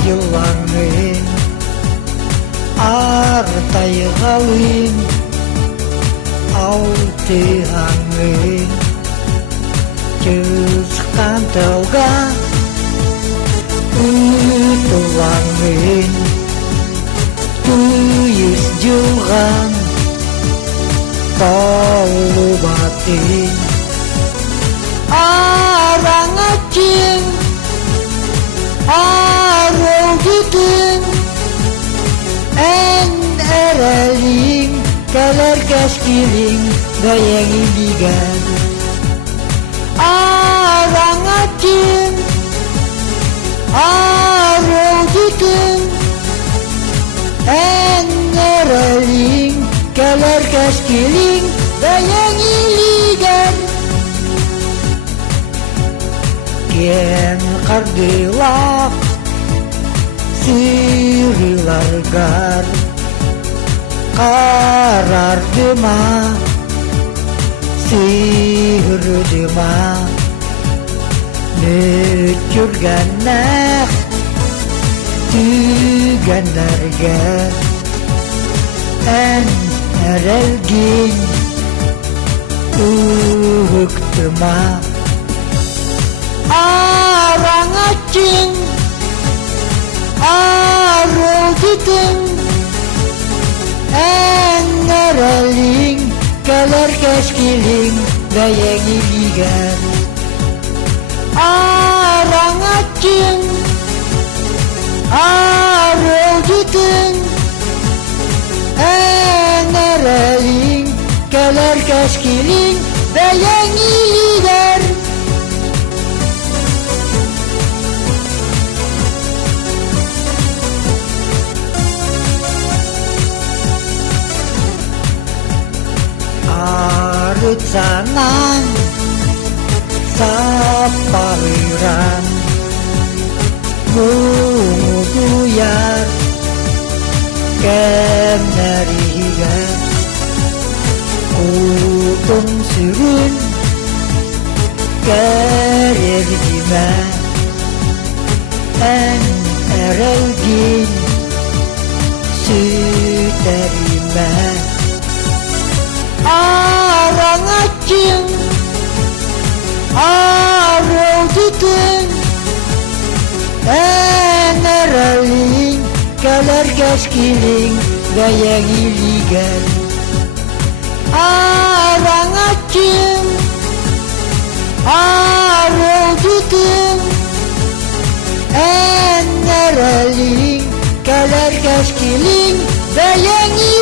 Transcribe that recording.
Ayılangın Artay galın Altı hangın Çıkan tolga Utulangın Tuyus jugan Tolu batin Arang acing Arau giting En eraling Kalar kaskiling Dayang iligan Arang acing Arau giting En eraling Kalar kaskiling Dayang iligan Ken kardilak Sirilargar Karar dema Sihir dema Nücur ganak Tüganargar En erelgin Uhuktema Arang acing Arau giting En eraling Kalar kaskiling Dayang iligan Arang acing Arau giting En eraling Kalar kaskiling Dayang iligan Arut sanang Sa paliran Mungutuyar Kem narigan Kutung surun Karir jiman En erelgin Sutariman Arang acing Arau giting En eraling Kalar kaskiling Dayang iligan Arang acing Arau giting En eraling Kalar kaskiling Dayang iligan